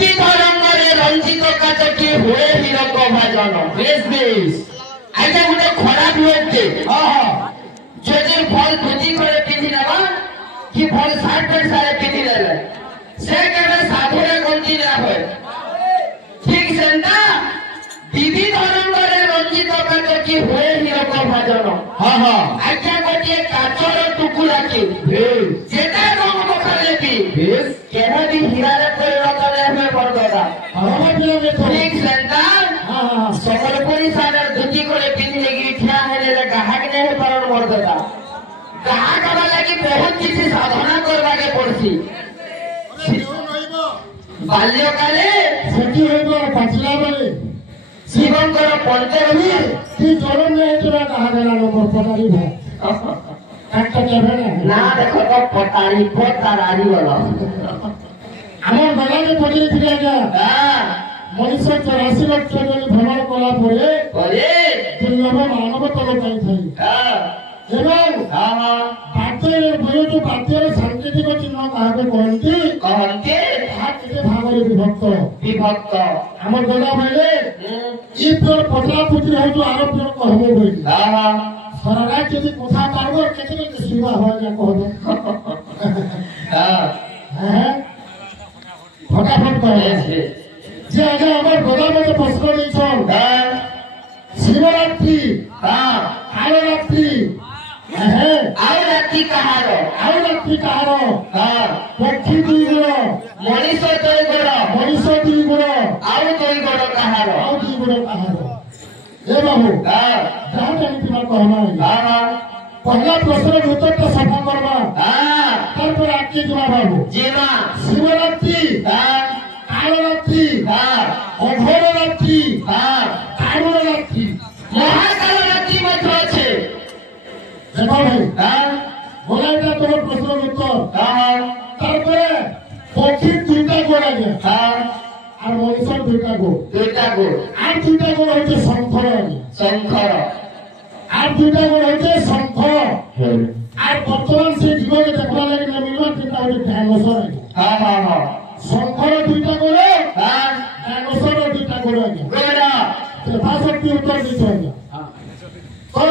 বিবিধ রঙরে রঞ্জিত কাচকি হুয়ে হীরক ভাজন। বেশ বেশ। আচ্ছা গোটে খরাপ লোককে যদি ভাল ধুতি করে পিঁধি নেবা কি ভাল শার্ট প্যান্ট সারে পিঁধি নেলে সে কেবে সাধুরে গঞ্জি না হয় ঠিক সেটা বিবিধ রঙরে রঞ্জিত কাচকি হুয়ে হীরক ভাজন। আচ্ছা গোটিয়ে কাচর টুকুরাকে যেটা রঙ বখালে বি কেন বি হীরারে পরিণত নেবে বর্দদা ঠিক সেটা সম্বলপুরী সারের ধুতি করে পিঁধলে গিয়ে ঠিয়া হেলে গাহাক নেই পারণ বর্দদা গাহাক হওয়া লাগি বহুত কিছু সাধনা করবাকে পড়ছি। বাল্যকালে সেটি হইব পাঁচলা বেলে শিবঙ্কর পঞ্চরবি তুই জলম নেই তোরা কাহাকে না নম্বর পটারি ভাই একটা যাবে না দেখো তো পটারি বল আমার বাগানে পড়িয়েছিল আজ্ঞা মଣିষ 84 লক্ষ জন ভ্রমণ কলা পরে দুর্লভ মানব তল পাইথাই এবং বাদ্যের বইটি বাদ্যের সাংকেতিক চিহ্ন কাহাকে কহନ୍ତି তাহা କେତେ ଭାବରେ ବିଭକ୍ତ আমার দাদা ভাইলে ই তোর পটলা পুত্র হইতো আর তোর কহব বই সরলা যদি কথা পারব কেতে কেতে সুবিধা হয় না কহব হ্যাঁ ফটাফট কহে যে আগে আমার দাদা মতে প্রশ্ন দিয়েছন শিবরাত্রি কালরাত্রি ଆଉ ରାତି କାହାର ପକ୍ଷୀ ଦୁଇ ଗୋଡ଼ ମଣିଷ ଦୁଇ ଗୋଡ଼ ଆଉ ଦୁଇ ଗୋଡ଼ କାହାର ଏ ବାବୁ ଯାହା ଜାଣିଥିବା କହମା ପହଲା ପ୍ରଶ୍ନର ଉତ୍ତରଟା ସଫା କରବା ତାରପରେ ଆଗକେ ଯିବା ବାବୁ ଶିବରାତ୍ରି କାଳରାତ୍ରି ଅଘୋର ରାତ୍ରି କାରୁଣ ରାତ୍ରି ମହାକାଳ ରାତ୍ରି ମଧ୍ୟ ଅଛି। देखो भाई बोला तुम्हारे प्रश्न उत्तर तारपरे पक्षी दुईटा गोड़ आगे और मनुष्य दुईटा गोड़ और दुईटा गोड़ होते शंखर और दुईटा गोड़ होते शंख और बर्तमान से जीवन के देखला लगे न मिलवा तीनटा होते डायनोसर आगे शंखर दुईटा गोड़ डायनोसर दुईटा गोड़ आगे यथाशक्ति उत्तर दीजिए आगे तो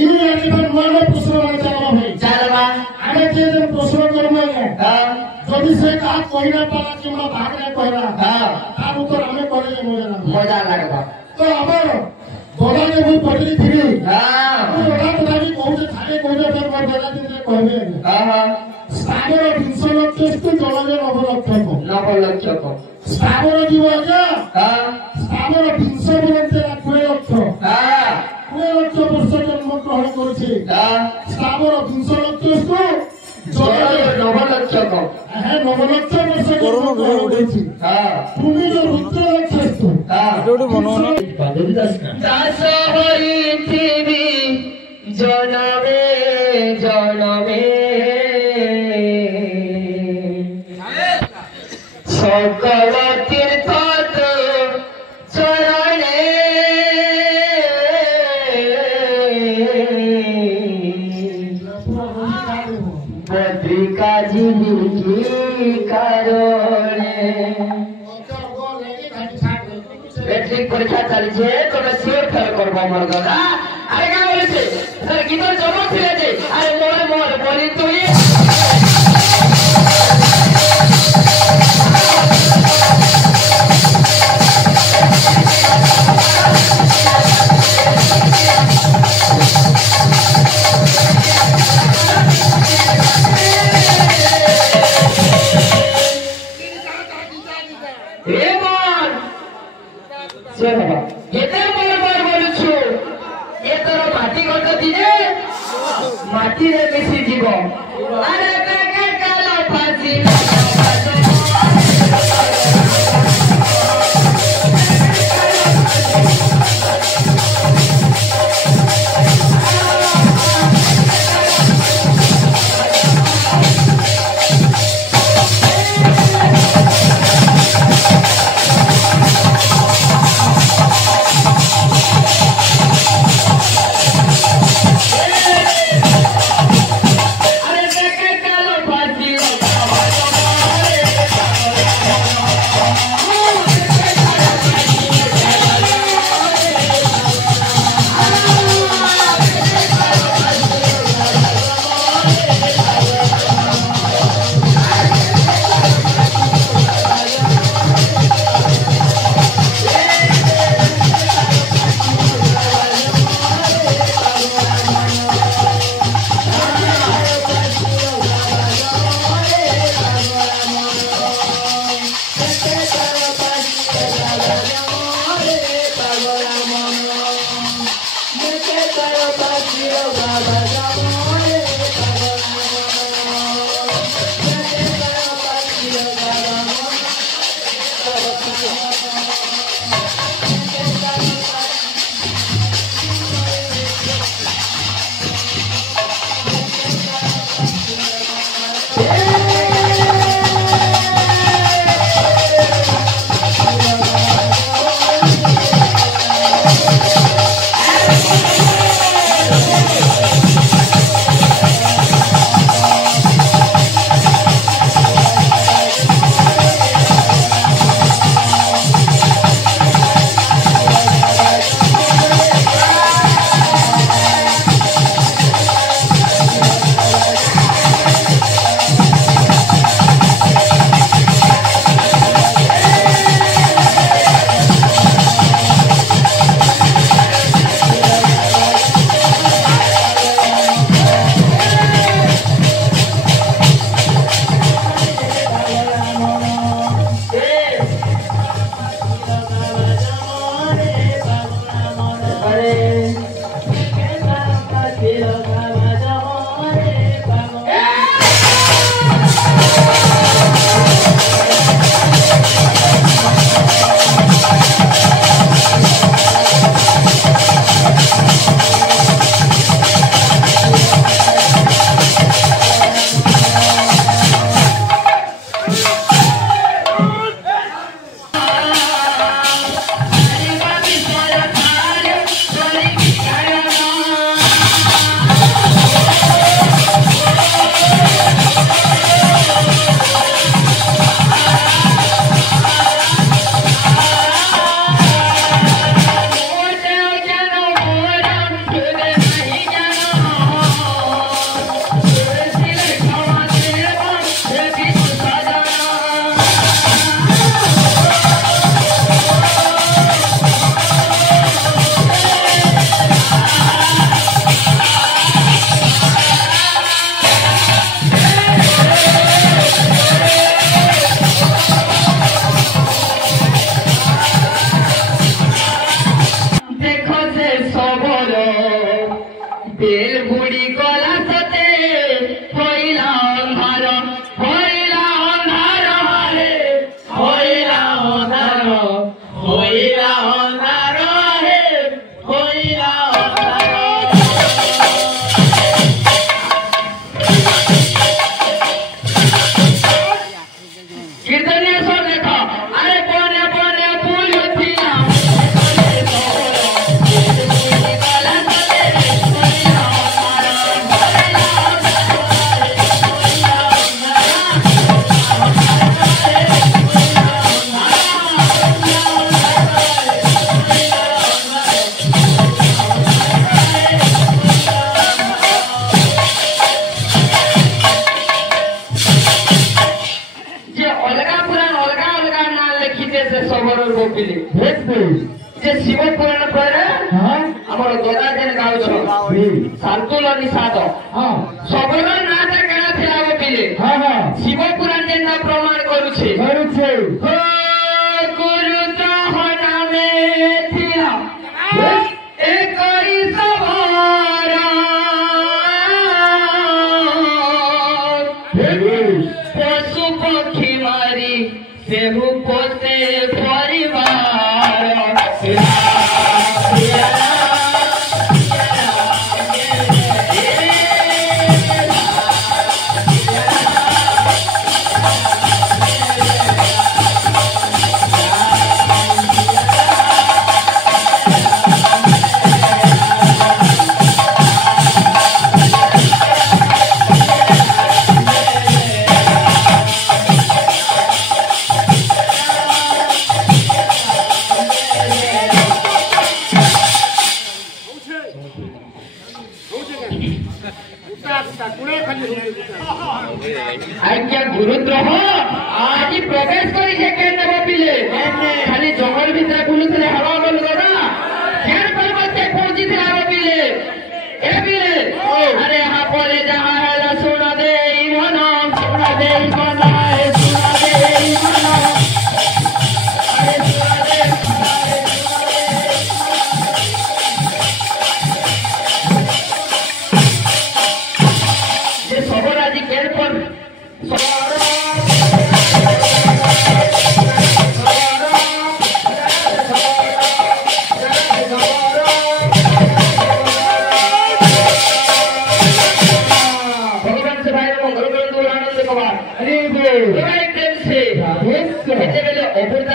इन्हीं आगे पर मानव प्रश्न वाला चलवा भाई आगे के जब प्रश्न करना है जल्दी से कहा कोई ना पाला कि मैं भागने कहना आप उत्तर हमें करेंगे मजा लगेगा तो अबर बोला के वो पटरी थी वो बड़ा बड़ा भी कौन खाने कौन फिर मैं बोला कि ने कहबे स्थावर 300 लक्ष तो जलगे 9 लक्ष को स्थावर जीव आगे स्थावर 300 बोलते 20 लक्ष 20 लक्ष वर्ष जन्म ग्रहण करुचे स्थावर 300 लक्ष को जलगे 9 लक्ष को 9 लक्ष वर्ष जन्म ग्रहण करुचे भूमि जो रुद्र लक्ष तो जोडी मनोन दास हरि पृथ्वी जनमे जनमे सकल तीर्थ चरणे बद्रिका जीवी कारणे बैटरी परीक्षा चली तुम सियोर फेल कर मोर दादा अरे क्या बोले सर गीत जमा थे अरे मोर मोर बोली तू माटी रे मिसी जीव अरे के काला फांसी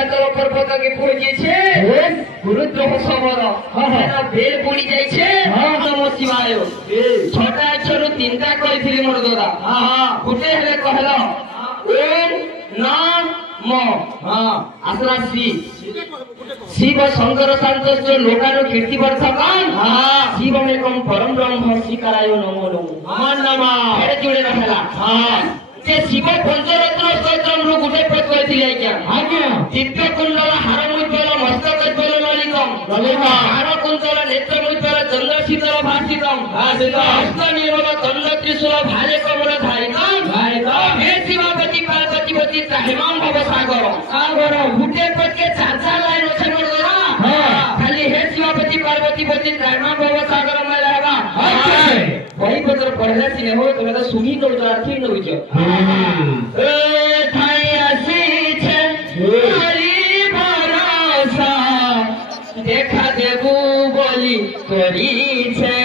নীলাচল পর্বতকে পৌঁছেছে রুদ্র সমর বেল পড়ি যাইছে নম শিবায় ছটা অক্ষর তিনটা কইছিলি মোর দাদা গোটে হেলে কহল ওম নম আসলা শিব শঙ্কর শান্তশ্চ লোকানো কীর্তিবর্ধকান শিবমেকম পরম ব্রহ্ম শ্রীকারায় নমো নমো নমঃ এড়ে জুড়ে রহলা যে শিব পঞ্চরত্ন স্তোত্রম গোটে পদ কইছিলি আজ্ঞা দিব্য কুণ্ডল হারমুজ্জ্বল মস্তকজ্জ্বল ললিতম হার কুন্তল নেত্রমুজ্জ্বল চন্দ্র শীতল ভাসিতম হস্ত নির্মল দণ্ড ত্রিশূল ভালে কমল ধারিতম হে শিবাপতি পার্বতীপতি ত্রাহিমাম ভব সাগর গোটে পদকে চার চার লাইন আছে মোর দাদা খালি হে শিবাপতি পার্বতীপতি ত্রাহিমাম ভব সাগর মেলা হবা বই পত্র পড়লে সিনে হো তুমি তো শুনি তো আর ঠিক নইছ এ ঠাই আসিছে হরি ভরসা দেখা দেবু বলি করিছে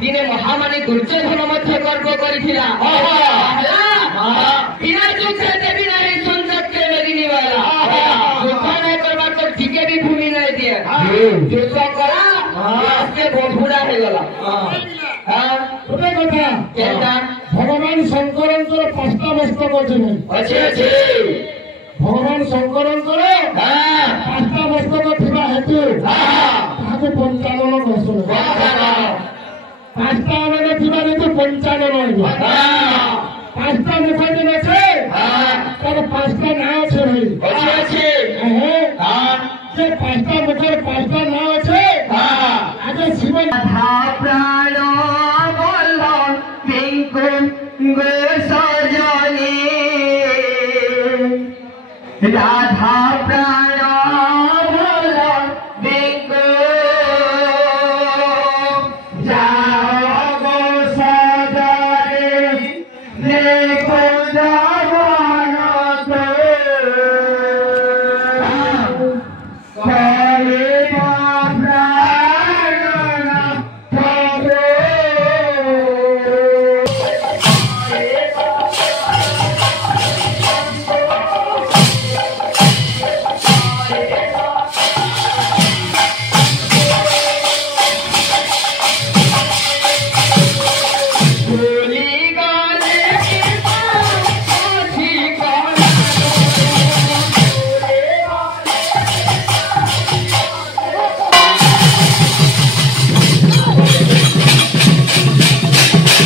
দিনে মহামানী দুর্যোধন মধ্যে গর্ব করেছিলা বিনা যুদ্ধে দেবী নারী সঞ্জতকে মেদিনী বেলা যুদ্ধ নাই করবার তো টিকে भी ভূমি নাই দিয়ে যুদ্ধ করা আজকে বন্ধুরা হয়ে গেল গোটে কথা কেনটা ভগবান শঙ্করଙ୍କର পাঁচটা মস্তক ଅଛି ভগবান শঙ্করଙ୍କର পাঁচটা মস্তক ଥିବା ହେତୁ ତାହାକୁ 55 ବର୍ଷ পাঁচটা মানে ଥିବା ହେତୁ 55 পাঁচটা মুখ যে আছে তার পাঁচটা নাম আছে যে পাঁচটা মুখের পাঁচটা নাম আছে আগে শিব রাধা প্রাণ বল্লভ পিঙ্কুঙ্গ সজনে রাধা প্রাণ